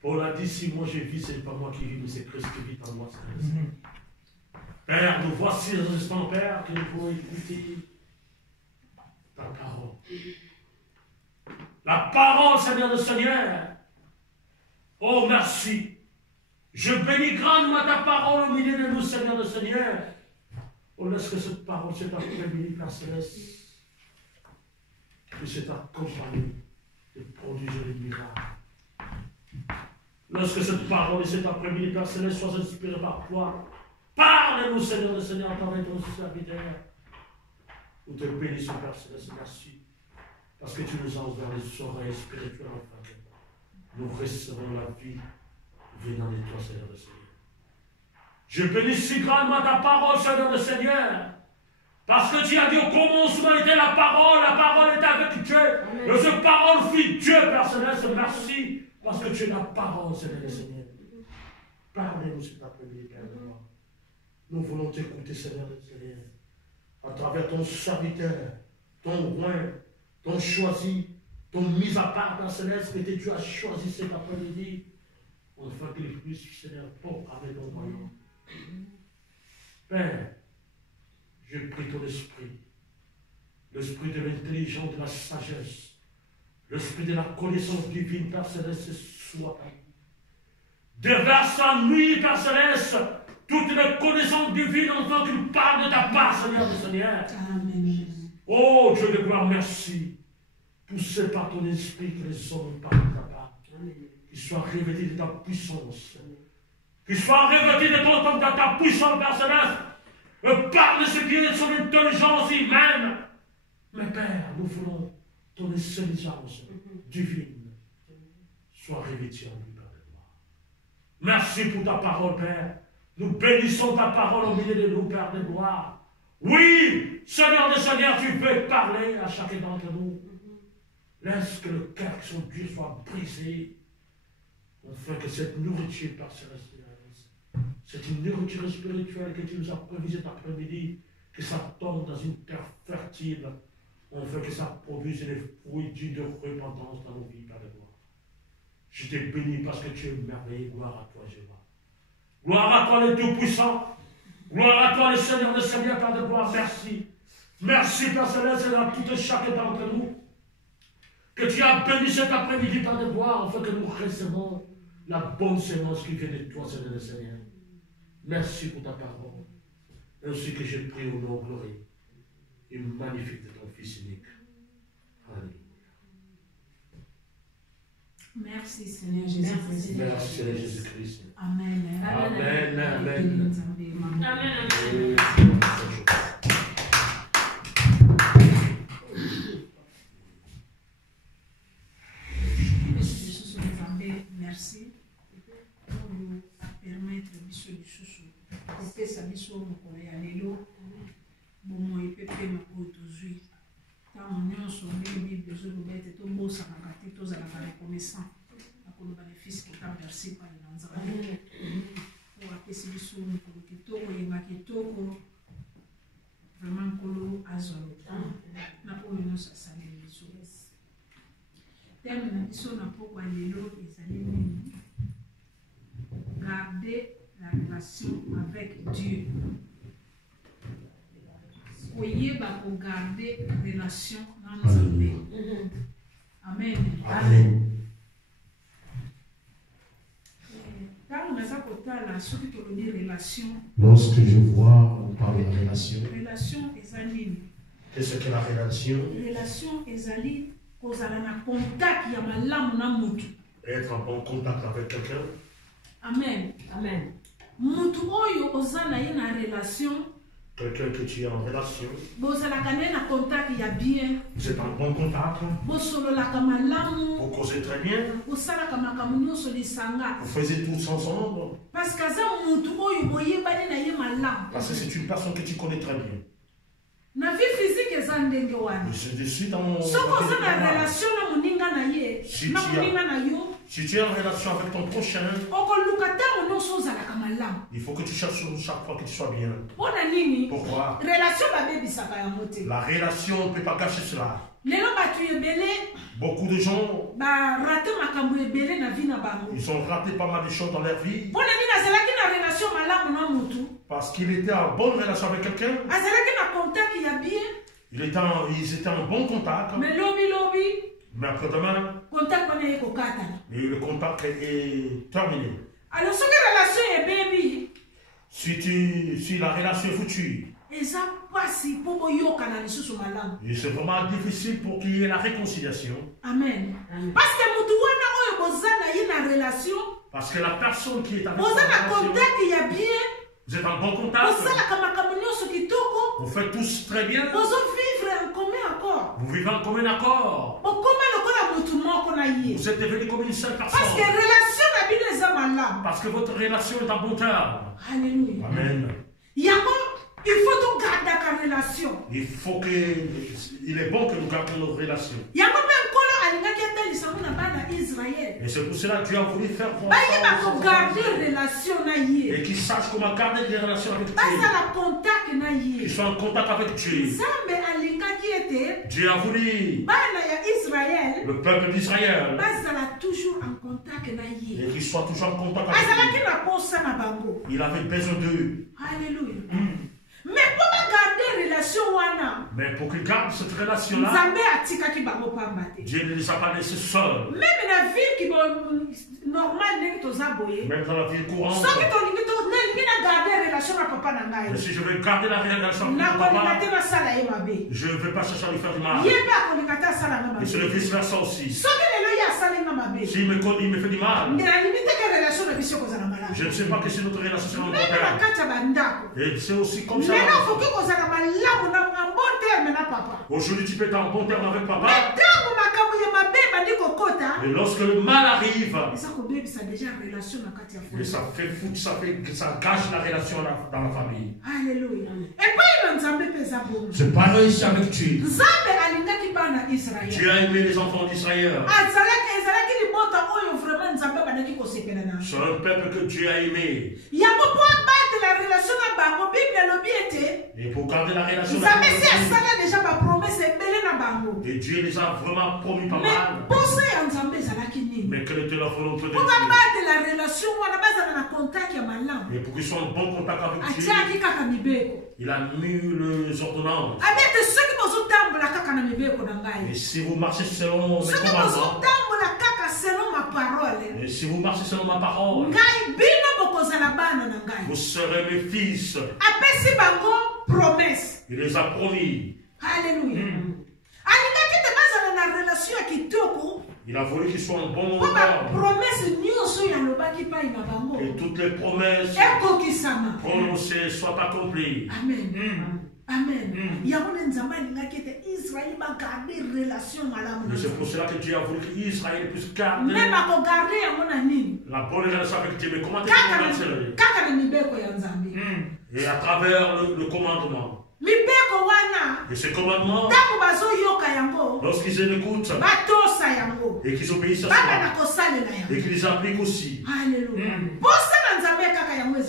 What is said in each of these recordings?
Paul a dit, si moi je vis, ce n'est pas moi qui vis, mais c'est Christ qui vit en moi. Père, nous voici dans un instant, Père, que nous pouvons écouter ta parole. La parole, Seigneur le Seigneur. Oh, merci. Je bénis grandement ta parole au milieu de nous, Seigneur le Seigneur. Oh, laisse que cette parole, cet après-midi, Père Céleste, que c'est accompagné de produire des miracles. Lorsque cette parole et cet après-midi, Père Céleste, soient inspirées par toi, parle-nous, Seigneur le Seigneur, par ton serviteur. Nous te bénissons, Père Céleste, merci. Parce que tu nous as ouvert les oreilles spirituelles, enfin. Nous recevons la vie venant de toi, Seigneur le Seigneur. Je bénis si grandement ta parole, Seigneur le Seigneur. Parce que tu as dit au commencement était la parole était avec Dieu. Amen. Et cette parole fut Dieu, Père Céleste, merci. Parce que tu es la parole, Seigneur le Seigneur. Parlez-nous cet après-midi, Père de moi. Nous voulons t'écouter, Seigneur le Seigneur. À travers ton serviteur, ton roi, ton choisi, ton mis à part, Père Céleste, que tu as choisi cet après-midi, afin qu'il puisse, Seigneur, proclamer ton royaume. Père, je prie ton esprit, l'esprit de l'intelligence, de la sagesse, l'esprit de la connaissance divine, Père Céleste, soit déverse en lui, Père Céleste, toutes les connaissances divines afin qu'il parle de ta part, Seigneur le Seigneur. Amen. Oh Dieu de gloire, merci. Poussé par ton esprit que les hommes parlent de ta part. Qu'ils soient revêtus de ta puissance. Qu'ils soient revêtus de ta puissance, Père Céleste. Et parle de ce qui est son intelligence humaine. Mais Père, nous voulons ton intelligence divine soit revêtue en nous, Père de gloire. Merci pour ta parole, Père. Nous bénissons ta parole au milieu de nous, Père de gloire. Oui, Seigneur des Seigneurs, tu peux parler à chacun d'entre nous. Laisse que le cœur qui sont durs soit brisé. Afin que cette nourriture, Père Céleste, c'est une nourriture spirituelle que tu nous as provisée cet après-midi, que ça tombe dans une terre fertile, afin que ça produise les fruits dignes de repentance dans nos vies, Père de gloire. Je t'ai béni parce que tu es merveilleux. Gloire à toi, Jéhovah. Gloire à toi, le Tout-Puissant. Gloire à toi, le Seigneur, Père de gloire. Merci. Merci, Père Céleste, à tout et chacun d'entre nous. Que tu as béni cet après-midi, Père de gloire, afin que nous recevons la bonne sémence qui vient de toi, Seigneur le Seigneur. Merci pour ta parole. Ainsi que je prie au nom glorieux et magnifique de ton Fils unique. Alléluia. Merci Seigneur Jésus-Christ. Merci Seigneur Jésus-Christ. Amen. Amen. Amen. Amen. Merci pour nous permettre de kopesa biso mokolo ya lelo bomoi mpe pema oyo tozwi ntango nyonso ndenge bible ezoloba ete tobosanaka te tozalaka reconnaissant akoloba le fils kota merci pale na nzambe oyo apesi biso mokolo kitoko yenga kitoko vraiment nkolo azwa lokumu na oyo nyonso asaleli biso teme na biso na pokwa lelo ezali nini garder la relation avec Dieu. Oyeba ko garder relation dans Nzambe. Amen. Amen. Lorsque je vois, on parle de relation. Relation ezali. Qu'est-ce que la relation? Relation ezali kozala na contact ya malamu na mutu. Être en bon contact avec quelqu'un. Amen. Amen. Mutu oyo ozala ye na relation. Quelqu'un que tu es en relation. Bozalaka ne na contact ya bien. Vous êtes en bon contact. Bosololaka malamu. Vous causez très bien. Bosalaka makambo nyonso lisanga. Vous faisiez tout ensemble. Parce que za mutu oyo boyebani na ye malamu. Parce que c'est une personne que tu connais très bien. Na vie physique eza ndenge wana. Je suis dans mon. Soko za na relation na muninga na ye. Na muninga na yo. Si tu es en relation avec ton prochain, il faut que tu cherches chaque fois que tu sois bien. Pourquoi? La relation ne peut pas gâcher cela. Beaucoup de gens Ils ont raté pas mal de choses dans leur vie. Parce qu'il était en bonne relation avec quelqu'un. Ils étaient en bon contact. Mais après-demain, le contact est terminé. Alors, si la relation est baby, Si la relation est foutue, et c'est vraiment difficile pour qu'il y ait la réconciliation. Amen. Parce que la personne qui est avec vous êtes en bon contact, vous faites tous très bien, vous vivez en commun accord, vous êtes devenus comme une seule personne, parce que votre relation est en bon terme. Alléluia. Amen. Il faut tout garder la relation. Il est bon que nous gardions nos relations. Et c'est pour cela que Dieu a voulu faire voir et qu'ils sachent comment garder des relations avec Dieu. Qu'ils soient en contact avec Dieu. Dieu a voulu le peuple d'Israël et qu'ils soient toujours en contact avec Dieu. Il avait besoin d'eux. Alléluia. Mais pour garder relation mais pour qu'ils gardent cette relation-là, Dieu ne les a pas laissés seuls. Même dans la vie qui est normale, même dans la vie courante. Mais si je veux garder la relation avec mon papa, je ne veux pas chercher à lui faire du mal. Et c'est le vice-versa aussi. S'il me fait du mal, je ne sais pas que c'est notre relation sur notre père. Et c'est aussi comme ça. Aujourd'hui, tu peux être en bon terme avec papa. Et lorsque le mal arrive, et ça fait foutre, ça gâche la relation dans la famille. Alléluia. C'est pareil ici avec Dieu. Dieu a aimé les enfants d'Israël. C'est un peuple que Dieu a aimé. Et pour garder la relation, et Dieu les a vraiment promis pas mal. Mais quelle était la volonté de Dieu? Et pour qu'ils soient en bon contact avec Dieu, il a mis les ordonnances. Et si vous marchez selon mes commandements, et si vous marchez selon ma parole, vous serez mes fils. Il les a promis. Alléluia. Il a voulu qu'ils soient en bon terme. Et toutes les promesses prononcées soient accomplies. Amen. Amen. Et c'est pour cela que Dieu a voulu qu'Israël puisse garder la bonne relation avec Dieu. Mais comment est-ce et à travers le commandement. Et ce commandement, lorsqu'ils l'écoutent et qu'ils obéissent à cela et qu'ils les appliquent aussi,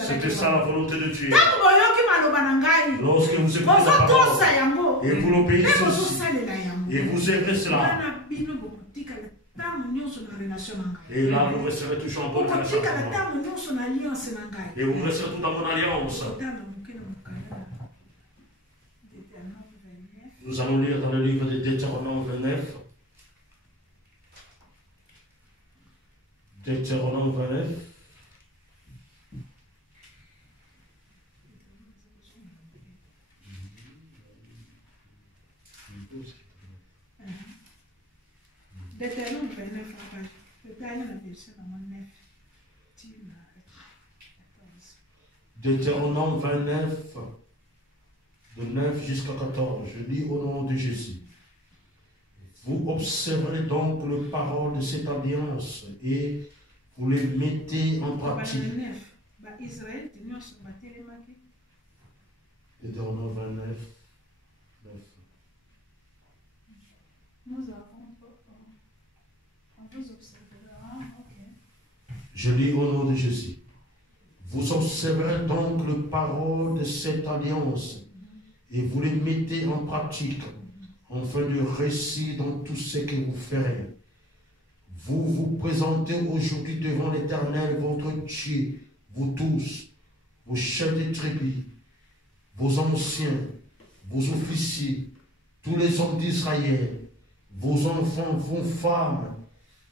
c'était ça la volonté de Dieu. Lorsque vous écoutez la parole et vous l'obéissez aussi et vous aimez cela, et là vous resterez toujours en bonne relation avec moi. Et vous resterez tout dans mon alliance. Nous allons lire dans le livre de Deutéronome 29. Deutéronome 29. Deutéronome 29. Deutéronome 29. De 9 jusqu'à 14, je lis au nom de Jésus. Vous observerez donc les paroles de cette alliance et vous les mettez en pratique. Deutéronome 29, 9. Je lis au nom de Jésus. Vous observerez donc les paroles de cette alliance et vous les mettez en pratique, afin de réussir dans tout ce que vous ferez. vous vous présentez aujourd'hui devant l'Éternel, votre Dieu, vous tous, vos chefs de tribu, vos anciens, vos officiers, tous les hommes d'Israël, vos enfants, vos femmes,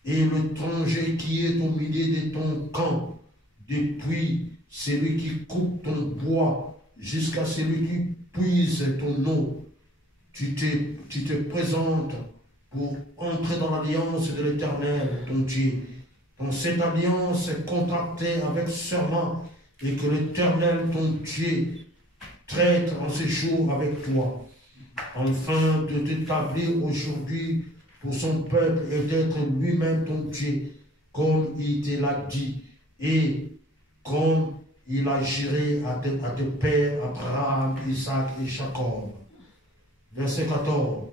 et l'étranger qui est au milieu de ton camp, depuis celui qui coupe ton bois jusqu'à celui qui puise ton eau. Tu te présentes pour entrer dans l'alliance de l'Éternel, ton Dieu. Dans cette alliance contractée avec serment, et que l'Éternel, ton Dieu, traite en ce jour avec toi, afin de t'établir aujourd'hui pour son peuple et d'être lui-même ton Dieu, comme il te l'a dit, et comme il a juré à tes pères, Abraham, Isaac et Jacob. Verset 14.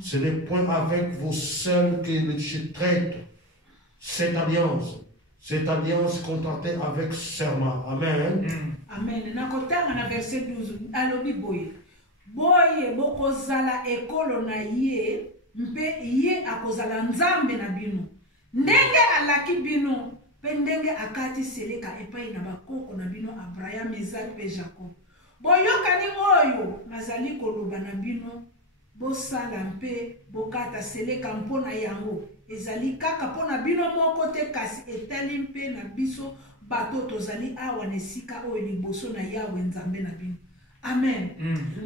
Ce n'est point avec vous seuls que je traite cette alliance contractée avec serment. Amen. Amen. Nakotanga na verset 12. Alobi boye. Boye bokozala ekolo na ye, mpe ye akozala nzambe na bino. Ndenge alaki bino, pe ndenge akati seleka epai na bakoko na bino Abraham, Isaac pe Jacob. Boyokani oyo nazali koloba na bino, bosala mpe bokata seleka mpona yango. Ezali kaka mpona bino moko te, kasi etali mpe na biso bato tozali awa na esika oyo liboso na Yawe nzambe na bino. Amen.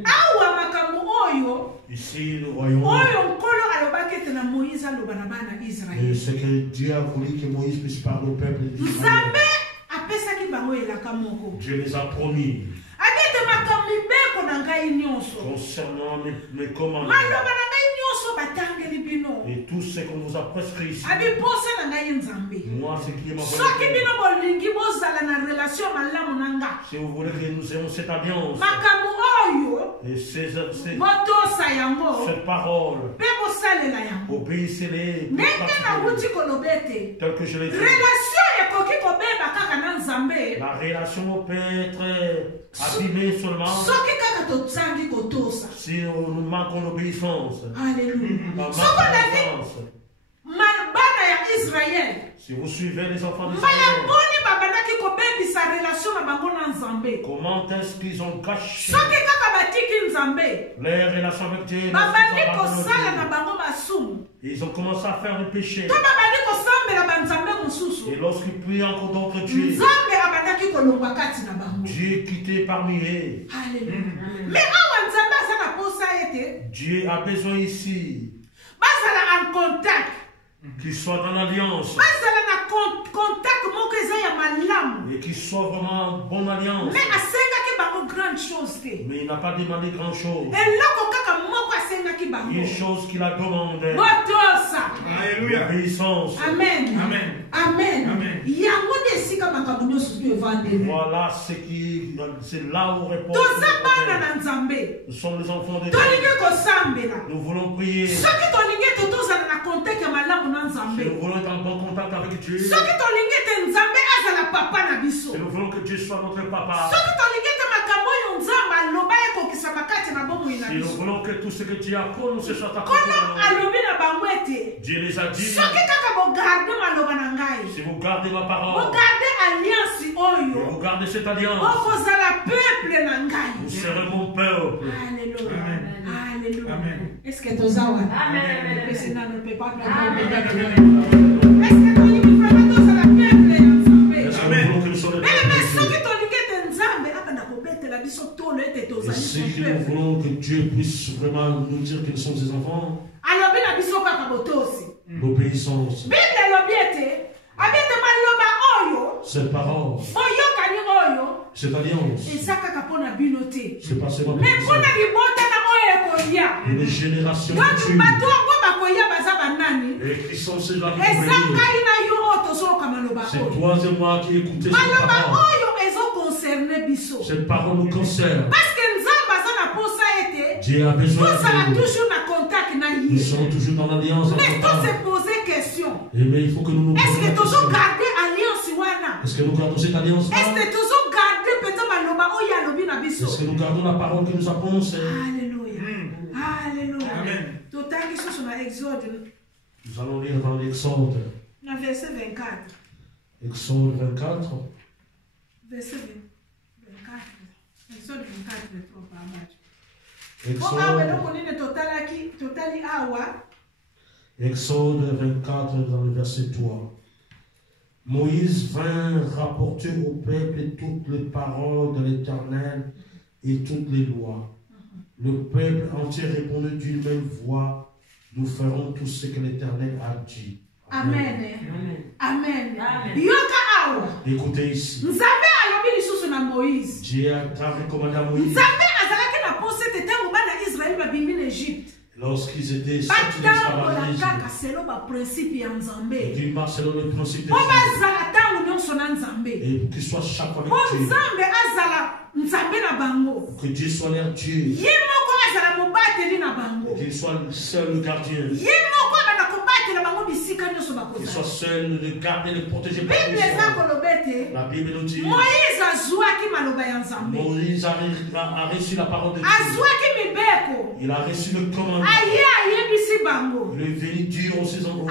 Awa makambo oyo ici nous voyons oyo nkolo alobaki ete na Moïse aloba na bana Israël. Ce que Dieu a voulu que Moïse puisse parler au peuple d'Israël. Nzambe apesaki bango elaka moko. Dieu les a promis Agete makambo mibeko na ngai nyonso. concernant mes commandements Maloba na ngai nyonso batangeli bino. et tout ce qu'on vous a prescrit ici. Abi pose na ngai nzambe. Moi, ce qui est ma Soki volonté. bino bolingi bozala na relation malamu na nga. Si vous voulez que nous ayons cette alliance Makambo oyo et botosa yango. cette parole, Pe bosalela yango. obéissez-les Ndenge na wuti kolobete. tel que je l'ai dit. Relation ekoki kobeba kaka na nzambe. La relation peut être abîmée seulement Soki kaka tozangi kotosa. si nous manquons d'obéissance. Alléluia. Par Soko manque na vi d'obéissance. bana ya Israël. Si vous suivez les enfants Mbala d'Israël, boni babandaki kobebisa relation na bango na nzambe. comment est-ce qu'ils ont gâché Soki kaka batiki nzambe. les relations avec Dieu? Babandi Ils ont kosala abandonné na Dieu. bango masumu. Ils ont commencé à faire le péché. To babandi kosambela banzambe mosusu. Et lorsqu'ils prient encore d'autres dieux, Nzambe abandaki kolongwa kati na bango. Dieu quittait parmi eux. Alléluia. Mais awa nzambe aza na posa ete Dieu a besoin ici bazala en contact. qu'ils soient dans l'alliance Bazala na contact moko eza ya malamu. et qu'ils soient vraiment en bonne alliance. Mais asengaki bango grande chose te. Mais il n'a pas demandé grand-chose. Eloko kaka moko asengaki bango. Une chose qu'il a demandé, Botosa. Alléluia. l'obéissance. Amen. Amen. Amen. Amen. Yango nde esika makambo nyonso to evandeli. Voilà c'est là où répond. Toza bana na nzambe. Nous sommes les enfants de Dieu. Tolingi kosambela. Nous voulons prier. Soki tolingi ete tozala na contact ya malamu na Si nzambe. nous voulons être en bon contact avec Dieu. Soki tolingi ete nzambe azala papa na biso. Si nous voulons que Dieu soit notre papa. Soki tolingi ete makambo oyo nzambe aloba ekokisa makati na bomoi na Si nous biso. voulons que tout ce que Dieu a prononcé soit accompli. Kono alobi na bango ete Dieu les a dit. soki kaka bogarde maloba na ngai. Si vous gardez ma parole, Bogarde alliance et oyo. vous gardez cette alliance, Bokozala peuple na ngai. vous serez mon peuple. Alléluia. Amen. Alléluia. Amen. Est-ce que tozawa? Amen. Mais c'est dans le peuple. Amen. Est-ce que tolingi vraiment tozala peuple ya nzambe? Est-ce que nous voulons que nous soyons les Mais peuples soki de Dieu? tolingi ete nzambe abanda kobetela biso tolo ete Et tozali si son nous peuple. voulons que Dieu puisse vraiment nous dire que nous sommes ses enfants, Alobi na biso kaka botosi. l'obéissance, Bible elobi ete abete maloba oyo cette parole, boyokani oyo cette alliance, eza kaka mpo na bino te. c'est pas seulement pour Mais mpo na nous. libotana oyo ekoya. Et les générations Donc futures, bato yango bakoya baza banani? et qui sont ces gens qui Eza vont venir. ngai na yo oyo tozoloka maloba C'est oyo. toi et moi qui écoutons cette Maloba parole. oyo ezoconcerne biso. Cette parole nous concerne. Parce que nzambe aza na posa ete Dieu a besoin tozala de nous. toujours na contact na Nous ye. sommes toujours dans l'alliance. en Mais ce to temps. se poser question. Mais il faut que nous nous Est-ce posions que la question. tozogarde alliance wana? Est-ce que nous gardons cette alliance-là? Est-ce que tozogarde peut-être maloba oyo alobi na biso? Est-ce que nous gardons la parole que nous a prononcée? Alléluia. Alléluia. Amen. Totangi susu na Exode. Nous allons lire dans l'Exode. Na verset 24. Exode 24. Verset 24. Exode 24, le 3 par match. Exode 24 dans le verset 3. Moïse vint rapporter au peuple toutes les paroles de l'Éternel et toutes les lois. Le peuple entier répondit d'une même voix, nous ferons tout ce que l'Éternel a dit. Amen. Amen. Yoka awa. Écoutez ici. Nzambe alobi lisusu na Moïse. Dieu a recommandé à Moïse. Nzambe azalaki na pose tete ngobana Israël babimi na Égypte. Lorsqu'ils étaient sortis de l'esclavagisme, ils marchent selon le principe de Dieu. Et qu'ils soient chaque fois avec Dieu. Que Dieu soit leur Dieu. Et qu'il soit seul le gardien. Qu'il soit seul le garder, le protéger par la Bible nous dit. Moïse a reçu la parole de Dieu. Il a reçu le commandement. Il est venu dire aux ses enfants.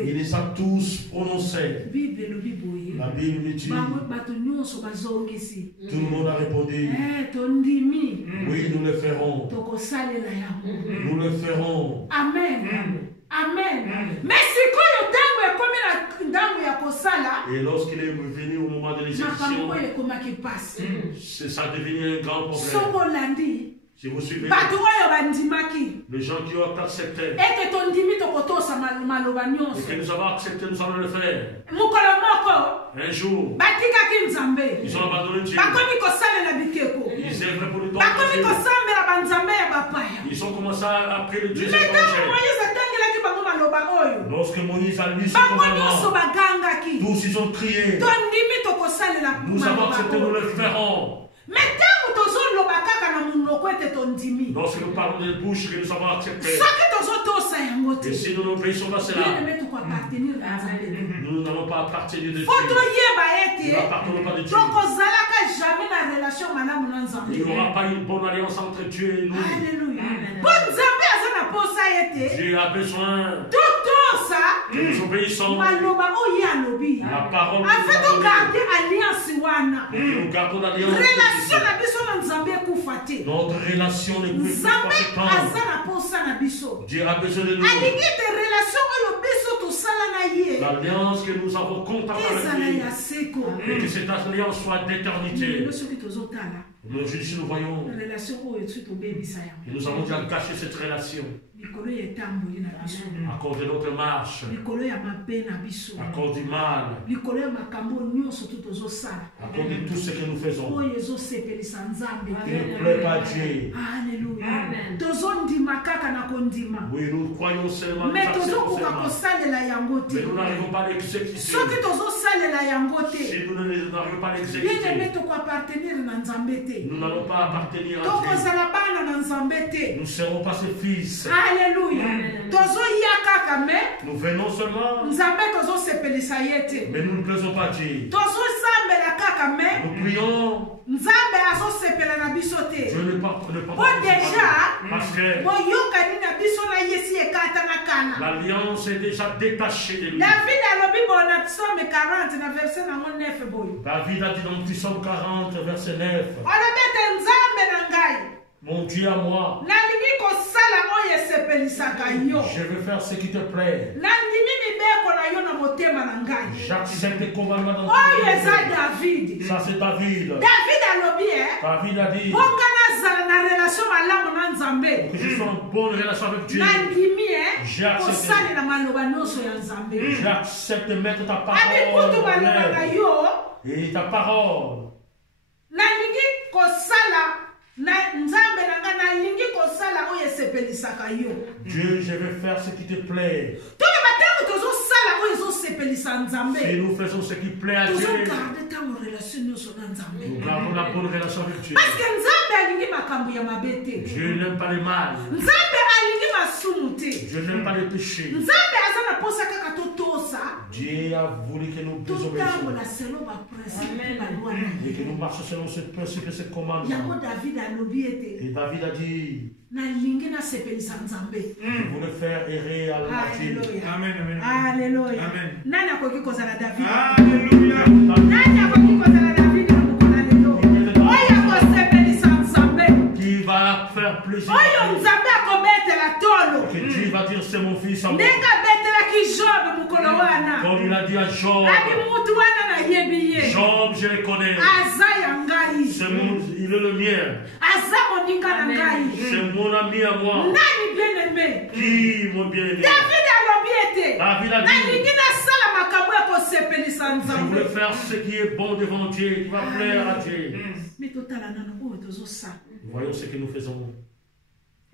Il les a tous prononcés. La Bible nous dit. Tout le monde a répondu. Oui, nous le ferons. Nous le ferons. Amen. Amen. Mais et lorsqu'il est venu au moment de l'exécution, ça a devenu un grand problème. Si vous suivez, les gens qui ont accepté, et que nous avons accepté, nous allons le faire. Un jour, ils ont abandonné Dieu. Ils œuvrent pour le temps de Dieu. Ils ont commencé à prier le Dieu. Lorsque Moïse a lu ce commandement, tous ils ont crié. Nous avons accepté, nous le ferons. Lorsque nous parlons de bouche que nous avons accepté, et si nous n'obéissons pas à cela, nous n'allons pas appartenir de Dieu. Nous n'appartenons pas de Dieu. Il n'y aura pas une bonne alliance entre Dieu et nous. Dieu a besoin que nous obéissons la parole de Dieu. Et nous gardons l'alliance. Notre relation ne peut pas. Dieu a besoin de nous. L'alliance que nous avons contre avec lui. Et que cette alliance soit d'éternité. Aujourd'hui, si nous voyons, et nous avons déjà caché cette relation à cause de notre marche, à cause du mal, à cause de tout ce que nous faisons, qui ne plaît pas à Dieu. Alléluia. Oui, nous croyons seulement nous acceptons seulement. Mais nous n'arrivons pas à l'exécuter. Si nous n'arrivons pas à l'exécuter, nous n'allons pas appartenir à Dieu. Nous ne serons pas ses fils. Alléluia. Nous venons seulement, mais nous ne plaisons pas à Dieu. Nous prions. Dieu ne parle pas parce que l'alliance est déjà détachée de lui. David a dit dans Psaume 40, verset 9. Mon Dieu à moi, je veux faire ce qui te plaît. J'accepte les commandements dans David. Ça c'est David. David a dit que je sois en bonne relation avec Dieu. J'accepte de mettre ta parole et ta parole. Dieu, je veux faire ce qui te plaît. Si nous faisons ce qui plaît à Dieu, nous gardons la bonne relation avec Dieu. Dieu n'aime pas le mal. Dieu n'aime pas le péché. Dieu a voulu que nous puissions obéir totambola selon baprincipe balwa na et ye que nous marchions selon ce principe et ce commandement. yango david alobi ete Et David a dit, nalingi nasepelisa nzambe je voulais faire errer à la Alléluia. Amen, amen. Alléluia. Amen. Nani akoki kozala David? Alléluia. Nani akoki kozala David na mokolo na lelo? Oyo akosepelisa nzambe. Qui va faire plaisir Oyo à Dieu. nzambe akobetela tolo. Que Dieu va dire, c'est mon fils à moi. Ndenge abetelaki Job mokolo wana. Comme il a dit à Job, Abi mutu wana nayebi ye. Job, je le connais. Aza ya ngai. Il est le mien. Aza moninga na ngai. C'est mon ami à moi. Nani bien-aimé? Qui, mon bien-aimé? David alobi ete. David a dit, Nalingi nasala makambo ya kosepelisa je nzambe. voulais faire ce qui est bon devant Dieu, qui va plaire à Dieu. Mais totala nano oyo tozosala. Voyons ce que nous faisons.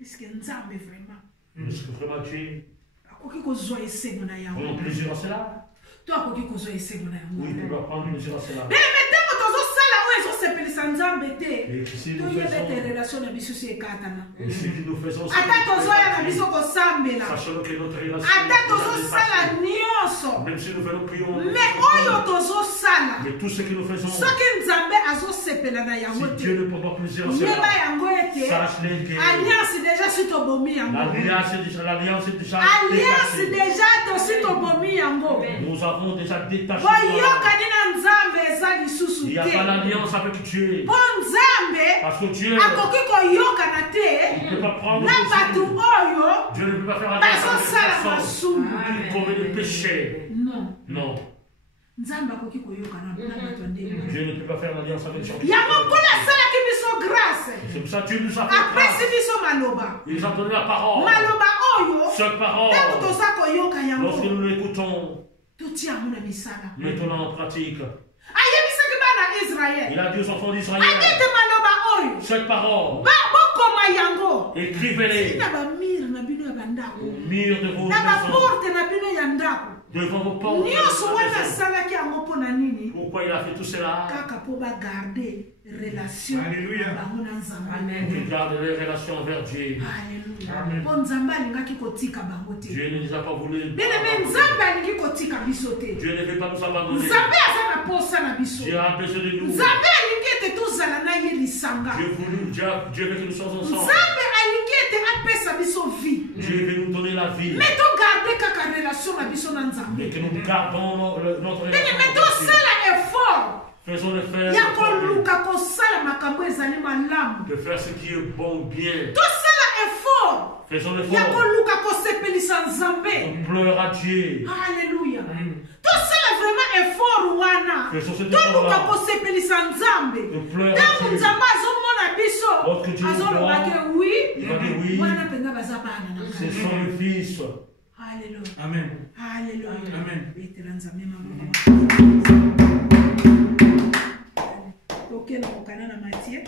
Est-ce que nzambe vraiment Est-ce que vraiment Dieu akoki kozwa esengo na yango? prend plaisir à cela? To akoki kozwa esengo na yango? Oui, il va prendre plaisir à cela. Mais ntango tozosala oyo ezosepelisa nzambe te, Et si nous toyeba ete faisons, relation na biso si ekatana. et si nous faisons ce Ata que nous tozoya na faisons, biso kosambela, sachant que notre relation ata est tozosala nyonso, même si nous faisons prions, mais oyo tozosala mais tout ce que nous faisons, soki nzambe azosepela na yango si te, Dieu ne prend pas plaisir à yeba cela, yango ete sache-les que alliance déjà si tobomi yango, l'alliance est déjà alliance détachée. déjà tosi tobomi yango. Nous avons déjà détaché. boyokani na nzambe eza lisusu Il n'y a te pas d'alliance avec Dieu. mpo nzambe Parce que Dieu akoki koyokana ne te peut pas prendre na bato plaisir. oyo Dieu ne peut pas faire alliance avec bazosala les personnes masumu qui commettent des péchés. non Non. nzambe akoki koyokana na bato ya ndenge Dieu ne peut pas faire l'alliance avec les gens. yango nkolo asalaki biso grâce C'est pour ça que Dieu nous a fait apesi grâce. biso maloba Il nous a donné la parole. maloba oyo Cette parole, ntango toza koyoka lorsque yango nous l'écoutons, totia yango na misala mettons-la en pratique. ayebisaki bana israele Il a dit aux enfants d'Israël, ayete maloba oyo cette parole, bokoma yango écrivez-les na bamire na bino ya bandako au mur de vos na maisons, baporte na bino ya ndako devant vos portes. nyonso wana de maison. asalaki yango mpo na nini Pourquoi il a fait tout cela? kaka mpo bagarde relation Alléluia. na bango na nzambe Pour qu'ils gardent les relations envers Dieu. Alléluia. Mpo nzambe alingaki kotika bango te Dieu ne nous a pas voulu. beneme nzambe alingi kotika biso te Dieu ne veut pas nous abandonner. nzambe aza na posa na biso Dieu a besoin de nous. nzambe alingi ete tozala na ye lisanga Dieu veut que nous soyons ensemble. nzambe alingi ete apesa biso vie Dieu veut nous donner la vie. me togarde kaka relation na biso na Et nzambe que nous gardons notre relation. beneme avec Dieu. tosala effort Faisons le faire. ya koluka kosala makambo ezali malamu De faire ce qui est bon, bien. tosala effort Faisons le ya faire. koluka kosepelisa nzambe On pleure à Dieu. alleluya tosala vraiment effort wana Faisons cet toluka effort-là. kosepelisa nzambe On pleure à ntango Dieu. nzambe azomona biso Lorsque Dieu azolobake wi Il va dire oui. wana mpenza baza bana na Ce sont les fils. alleluya Amen. alleluya Amen. betela nzambe maboko tokela kokana na matie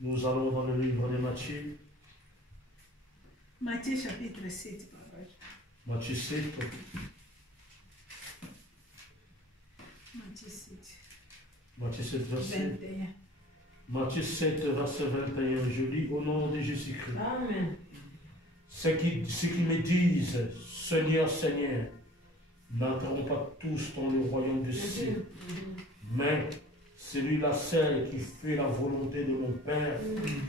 Nous allons dans le livre de Matthieu. Matthieu chapitre 7 papa. Matthieu 7. Matthieu 7 Matthieu 7, verset. 21 Matthieu 7, verset 21. Je lis au nom de Jésus-Christ. amen Ceux qui me disent Seigneur, Seigneur, n'entreront pas tous dans le royaume des cieux, mais celui-là seul qui fait la volonté de mon Père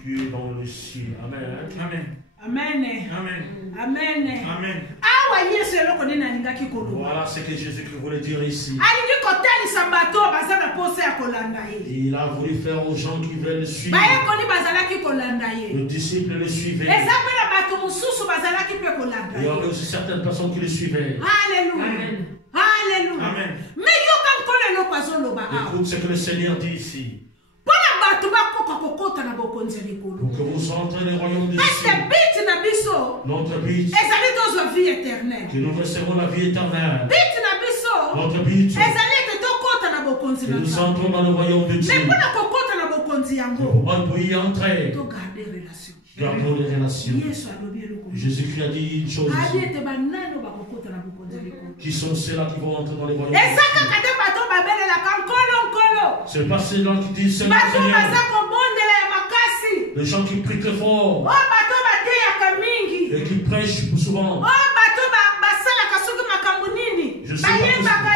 qui est dans le ciel. Amen. Amen. amen Amen. amen Amen. awa yesu eloko nini alingaki koloba Voilà ce que Jésus-Christ voulait dire ici. alingi kotalisa bato oyo baza na posa ya kolanda ye Il a voulu faire aux gens qui veulent le suivre. bayekoli bazalaki kolanda ye Le disciple le suivait. eza mpe na bato mosusu bazalaki mpe kolanda Il y ye avait aussi certaines personnes qui le suivaient. alleluya alleluya Amen. me yoka nkolo eloko azoloba awa Écoute ce que le Seigneur dit ici. mpo na bato bakoka kokota na bokonzi ya likolo Pour que vous entrez dans le royaume des eske cieux. biti na biso Notre but, ezali tozwa vie éternelle que nous recevons la vie éternelle. biti na biso Notre but, ezali ete tokota na bokonzi que na nous nzambe entrons dans le royaume de me Dieu. mpo na kokota na bokonzi yango Pour y entrer, togarde relation gardons les relations. yesu alobi eloko Jésus-Christ a dit une chose ali ici. ete banani oyo bakokota na bokonzi ya likolo Qui sont ceux-là qui vont entrer dans le royaume des eza cieux? kaka te bato babelelaka nkolo nkolo C'est pas ceux-là qui disent Seigneur, bato baza Seigneur. kobondela ya makasi Les gens qui prient très fort oyo bato bateyaka mingi et qui prêchent souvent. oyo bato basalaka soki makambo nini Je sais bayembaka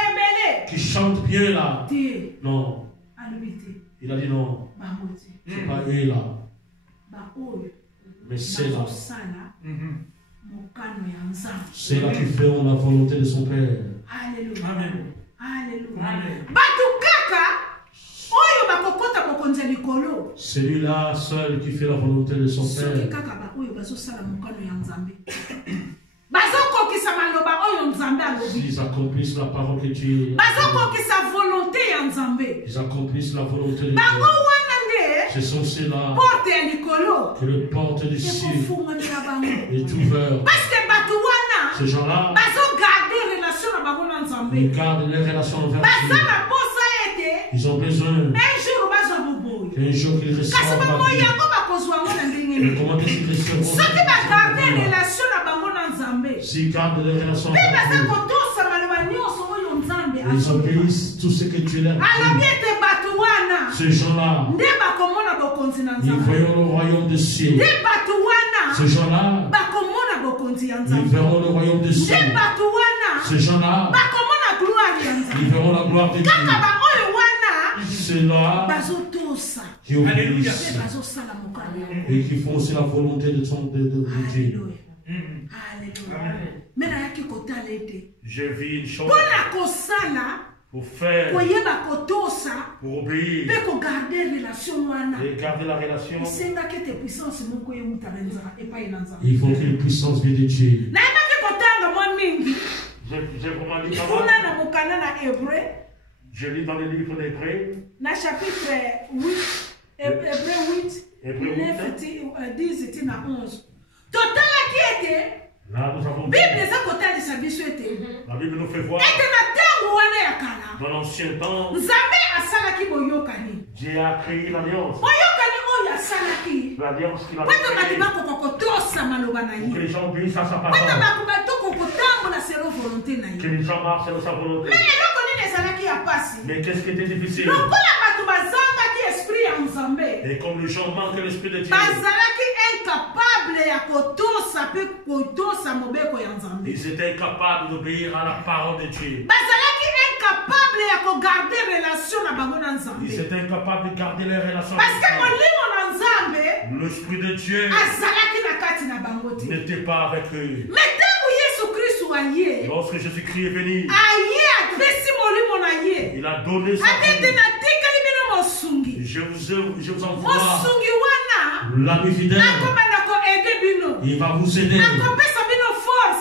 pied là. Te. Non. Alobi te. Il a dit non. Bango te. C'est pas eux là. Ba oyo. Mais c'est là. Bazosala. Mokano ya Nzambe. C'est là qui feront la volonté de son Père. Alléluia. Amen. Alléluia. Amen. Batu kaka oyo bakokota bokonzi ya likolo. Celui-là seul qui fait la volonté de son Soki Père. kaka ba oyo bazosala mokano ya Nzambe. Bazokokisa maloba oyo Nzambe alobi. S'ils accomplissent la parole que Dieu a Bazokokisa volonté ya Nzambe. ils accomplissent la volonté de Bango Dieu. wana nde Ce sont ceux-là porte ya likolo que le porte du ciel ekofungamela bango. est ouvert. Parce que bato wana Ces gens-là, bazogarde relation na bango na Nzambe. ils gardent les relations envers Baza Dieu. na posa ete Ils ont besoin un jour bazwa boboyi. qu'un jour qu'ils Kasi reçoivent la bamoyi vie. yango bakozwa yango na ndenge Mais nini. comment est-ce qu'ils recevront Soki bagarde cette vie-là? relation na bango na Nzambe. S'ils gardent les relations Mpe avec baza Dieu, kotosa maloba nyonso oyo Nzambe ils azoloba. obéissent tout ce que Dieu leur Alobi dit. ete bato wana Ces gens-là, nde bakomona bokonzi na ils Nzambe. verront le royaume des cieux. Nde bato wana Ces gens-là, bakomona bokonzi ya ils Nzambe. verront le royaume des cieux. Nde bato wana Ces gens-là, bakomona gloire ya Nzambe. ils verront la gloire de Kaka Dieu. baoyo wana Ceux-là bazotosa qui obéissent mpe bazosala mokano yango. et qui font aussi la volonté de Dieu. Alléluia. Alléluia. Me nayaki kotala ete Je vis une chose mpona kosala pour faire, koyeba kotosa pour obéir mpe kogarde relation wana et garder la relation. esengaki ete puissance moko eutala epai na Nzambe. Il faut que la puissance vienne de Dieu. nayebaki kotanga mwa mingi J'ai vraiment lu pas kuna mal. na mokanda na hébreu Je lis dans le livre d'Hébreux, na chapitre 8 hébreu 8 Hébreux 8, 10 ti na 11 totalaki ete là nous avons vu, bible eza kotalisa biso ete la Bible nous fait voir, ete na ntango wana ya kala dans l'ancien temps, Nzambe asalaki boyokani Dieu a créé l'alliance. boyokani oyo asalaki L'alliance qu'il a po ete bato créée bakoka kotosa maloba na pour que ye les gens obéissent à sa po ete parole, batoko kotambola selo volonté na que ye les gens marchent selon sa volonté. me eloko nini ezalaki ya pasi Mais qu'est-ce qui était difficile? lokola bato bazangaki esprit ya Nzambe Et comme les gens manquent l'esprit de Dieu, bazalaki incapable ya kotosa mpe kotosa mobeko ya Nzambe ils étaient incapables d'obéir à la parole de Dieu. bazalaki incapable ya kogarde relation na bango na Nzambe Ils étaient incapables de garder les relations parce que avec molimo na Nzambe Dieu. L'esprit de Dieu azalaki na kati na bango te n'était pas avec eux. me ntango Yesu Kristu aye Lorsque Jésus-Christ est venu, aye adresi molimo na ye il a donné sa atete vie. natikali bino mosungi Je vous envoie mosungi wana L'ami fidèle, akobanda koede bino il va vous aider. akopesa bino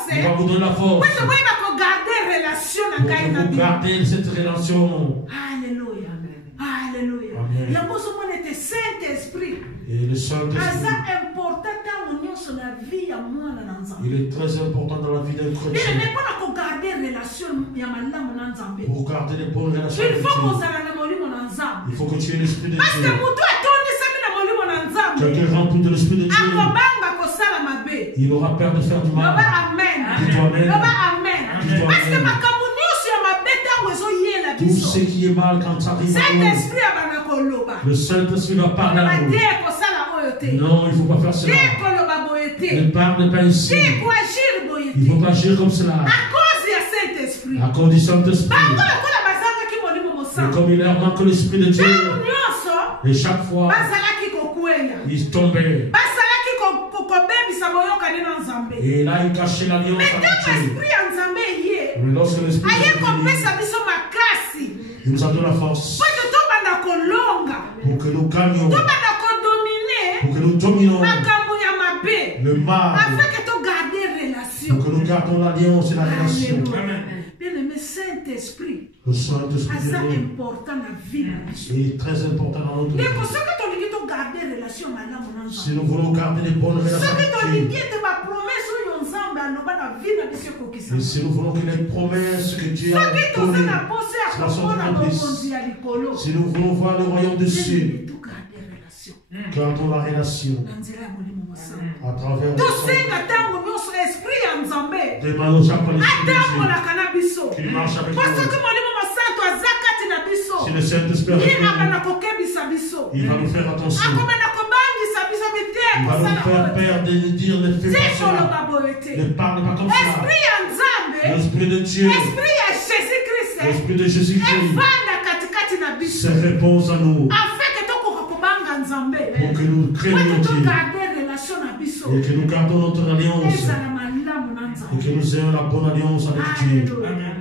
Il va force vous donner la force po ete boyeba kogarde relation na pour ngai na que vous bino gardez cette relation. Alléluia. Alléluia. Amen. yango ozomona ete saint esprit Et le Saint-Esprit, aza important ntango nyonso na vie ya mwana na Nzambe il est très important dans la vie d'un bien chrétien. me mpona kogarde relation ya malamu na Nzambe Pour garder les bonnes relations il avec faut Dieu, kozala na molimo na Nzambe il faut que tu aies l'esprit de parce que Dieu. motu atondisami na molimo na Nzambe Quelqu'un rempli de l'esprit de Dieu, akobanga kosala mabe il aura peur de faire du loba mal. amen Dis-toi Amen. loba amen Dis-toi parce que Amen. makambo nyonso ya mabe ntango ezoyela Tout biso ce qui est mal quand ça arrive à saint nous, esprit abanda koloba le Saint-Esprit va parler à nous. te kosala oyo te Non, il ne faut pas faire te cela. koloba boye te Ne parle pas ici. te koagir boye Il ne faut te pas agir comme cela. à cause ya saint esprit À cause du Saint-Esprit. bango lokola bazangaki molimo Et mosantu comme il leur manque l'esprit de Dieu, ntango nyonso et chaque fois, bazalaki kokweya il tombait. bazalaki kobebisa boyokani na Nzambe Et là, il cachait l'alliance mais avec ntango Dieu. esprit ya Nzambe eye Mais lorsque l'esprit de aye Dieu kopesa biso makasi il nous a donné la force po ete tobanda kolonga pour que nous gagnions, tobanda kodomine pour que nous dominons makambo ya mabe le mal, afin que togarde relation pour que nous gardons l'alliance et la relation. Alléluia. Bien-aimé Saint-Esprit Le Saint-Esprit aza de Dieu important na vie na biso est très important dans notre ndeko vie. soki tolingi togarde relation malamu na Si Nzambe nous voulons garder les bonnes relations soki avec tolingi Dieu, ete bapromese oyo Nzambe aloba na vie na biso et ekokisama si nous voulons que les promesses que Dieu a soki toza données, na poso ya cela sont komona accomplies. bokonzi ya likolo Si nous voulons voir le royaume des cieux, togarde relation gardons la relation na nzela ya molimo mosantu à travers le tosenga ntango nyonso esprit ya Nzambe Demandons chaque fois l'esprit de Dieu atambolaka na biso qu'il marche avec po soki nous. molimo mosantu aza kati na biso Si le Saint-Esprit est ye avec nous, akobanda kokebisa biso il va nous faire attention. akobanda kobangisa biso bite Il va nous kosala faire oyo peur de nous dire ne fais te pas cela. koloba boye te Ne parle pas comme cela. esprit ya Nzambe L'esprit de Dieu, esprit ya Jésus Christ L'Esprit de Jésus-Christ evanda katikati na biso se repose à nous afin que tokoka kobanga nzambe pour que nous créions Dieu togarde relation na biso et que nous gardons notre alliance ezala malamu na et nzambe que nous ayons la bonne alliance avec Dieu.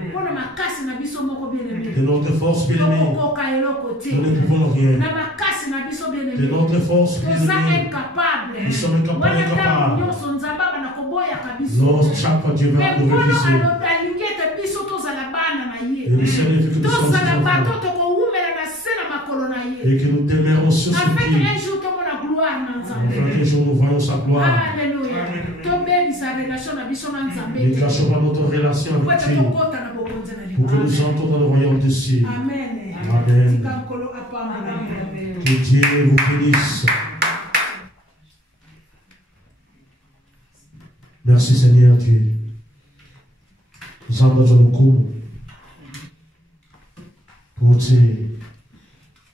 mpona makasi na biso moko bien-aimé De notre force bien-aimée, tokokoka eloko te nous ne pouvons rien. na makasi na biso De bien-aimé notre force toza bien-aimée, incapable nous sommes incapables. wana ntango nyonso nzambe abana koboyaka biso Non, chaque fois Dieu va mais nous mpono réviser. alingi ete biso tozala bana na Et le ye Seigneur fait que nous sommes ses tozala bato enfants tokowumela na se na makolo na ye et que nous demeurons sur ses afin que pieds. un jour tomona gloire na nzambe Afin qu'un jour nous voyons sa gloire. Alléluia. Tobebisa relation na biso na Ne nzambe cachons pas notre relation po avec ete Dieu tokota na bokonzi na pour que nous libanga entrons dans le royaume des cieux. amen Amen. tika nkolo apambola Que Dieu vous bénisse. Merci Seigneur Dieu. Nous sommes dans le coup pour te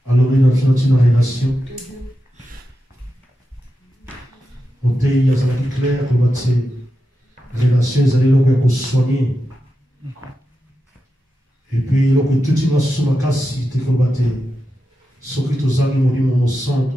allouer notre relation. Nous te y a ça qui clair que votre relation est allée là pour soigner. Et puis là que tout le monde sur ma casse, tu combattais. Ce qui te a mis mon sang.